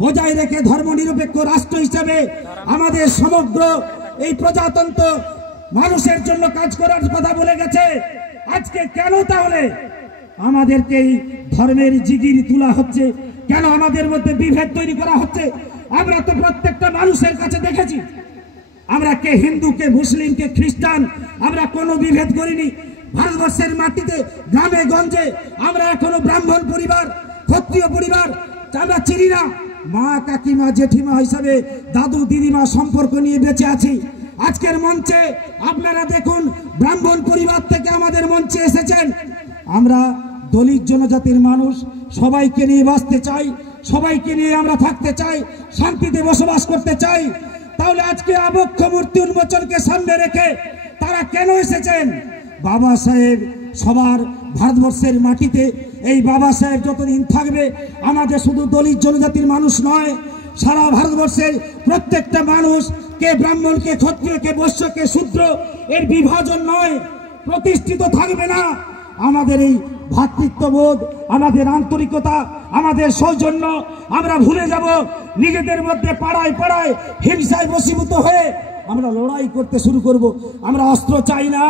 বজায় রেখে ধর্মনিরপেক্ষ রাষ্ট্র হিসেবে আমাদের সমগ্র এই প্রজাতন্ত্র মানুষের জন্য কাজ করার কথা বলে গেছে। আজকে কেন তাহলে আমাদেরকে এই ধর্মের জিগির তোলা হচ্ছে? কেন আমাদের মধ্যে বিভেদ তৈরি করা হচ্ছে? আমরা তো প্রত্যেকটা মানুষের কাছে দেখেছি, আমরা কে হিন্দু, কে মুসলিম, কে খ্রিস্টান, আমরা কোনো বিভেদ করিনি। ভারতবর্ষের মাটিতে গ্রামে গঞ্জে আমরা এখনো ব্রাহ্মণ পরিবার, ক্ষত্রিয় পরিবার আমরা চিনি না। মা, কাকিমা, জেঠিমা হিসাবে দাদু দিদিমা সম্পর্ক নিয়ে বেঁচে আছি। আজকের মঞ্চে আপনারা দেখুন, ব্রাহ্মণ পরিবার থেকে আমাদের মঞ্চে এসেছেন। আমরা দলিত জনজাতির মানুষ, সবাইকে নিয়ে বাঁচতে চাই, সবাইকে নিয়ে আমরা থাকতে চাই, শান্তিতে বসবাস করতে চাই। তাহলে আজকে আবক্ষ মূর্তি উন্মোচনকে সামনে রেখে তারা কেন এসেছেন? বাবা সাহেব সবার ভারতবর্ষের মাটিতে, এই বাবা সাহেব যতদিন থাকবে আমাদের শুধু দলিত জনজাতির মানুষ নয়, সারা ভারতবর্ষের প্রত্যেকটা মানুষ, কে ব্রাহ্মণ, কে ক্ষত্রিয়, কে বৈশ্য, কে শূদ্র, এর বিভাজন নয়, প্রতিষ্ঠিত থাকবে না। আমাদের এই ভ্রাতৃত্ববোধ, আমাদের আন্তরিকতা, আমাদের সৌজন্য আমরা ভুলে যাব। নিজেদের মধ্যে পাড়ায় পাড়ায় হিংসায় বশীভূত হয়ে আমরা লড়াই করতে শুরু করব। আমরা অস্ত্র চাই না,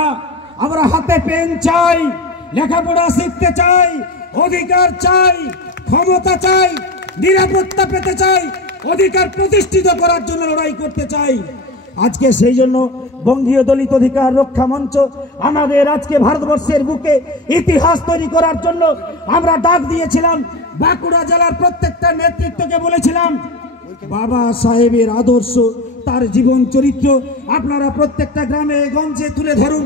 আমরা হাতে পেন চাই, লেখাপড়া শিখতে চাই, অধিকার চাই, ক্ষমতা চাই, নিরাপত্তা পেতে চাই, অধিকার প্রতিষ্ঠিত করার জন্য লড়াই করতে চাই। আজকে সেই জন্য বঙ্গীয় দলিত অধিকার রক্ষা মঞ্চ আমাদের আজকে ভারতবর্ষের বুকে ইতিহাস তৈরি করার জন্য আমরা ডাক দিয়েছিলাম। বাঁকুড়া জেলার প্রত্যেকটা নেতৃত্বকে বলেছিলাম, বাবা সাহেবের আদর্শ, তার জীবন চরিত্র আপনারা প্রত্যেকটা গ্রামে গঞ্জে তুলে ধরুন।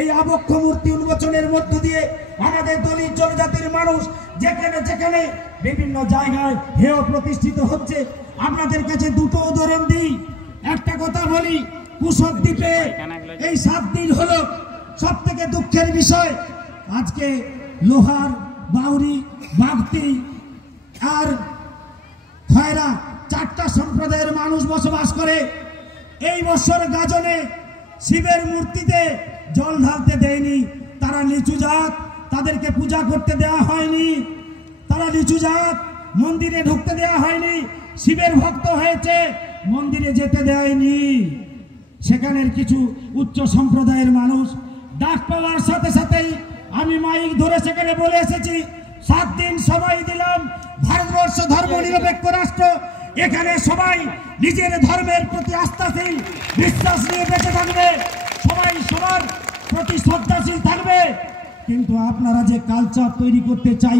এই আবক্ষ মূর্তি উন্মোচনের মধ্য দিয়ে আমাদের দলিত জনজাতির মানুষ যেখানে যেখানে বিভিন্ন জায়গায় হেয় প্রতিষ্ঠিত হচ্ছে, আপনাদের কাছে দুটো উদাহরণ দিই। একটা কথা বলি, কুশক দ্বীপে এই 7 দিন হলো সব থেকে দুঃখের বিষয়, আজকে লোহার, বাউরি, বাগতি আর খয়রা 4টা সম্প্রদায়ের মানুষ বসবাস করে। এই বছর গাজনে শিবের মূর্তিতে জল ঢালতে দেয়নি। তারা নিচু জাত, তাদেরকে পূজা করতে দেওয়া হয়নি। তারা নিচু জাত, মন্দিরে ঢুকতে দেওয়া হয়নি। শিবের ভক্ত হয়েছে, মন্দিরে যেতে দেয়নি। সেখানের কিছু উচ্চ সম্প্রদায়ের মানুষ ডাক পাওয়ার সাথে সাথেই আমি মাইক ধরে সেখানে বলে এসেছি, 7 দিন সময় দিলাম। ভারতবর্ষ ধর্ম নিরপেক্ষ রাষ্ট্র, এখানে সবাই নিজের ধর্মের প্রতি আস্থাশীল, বিশ্বাস নিয়ে বেঁচে থাকবে, সবাই সবার প্রতি শ্রদ্ধাশীল থাকবে। কিন্তু আপনারা যে কালচার তৈরি করতে চাই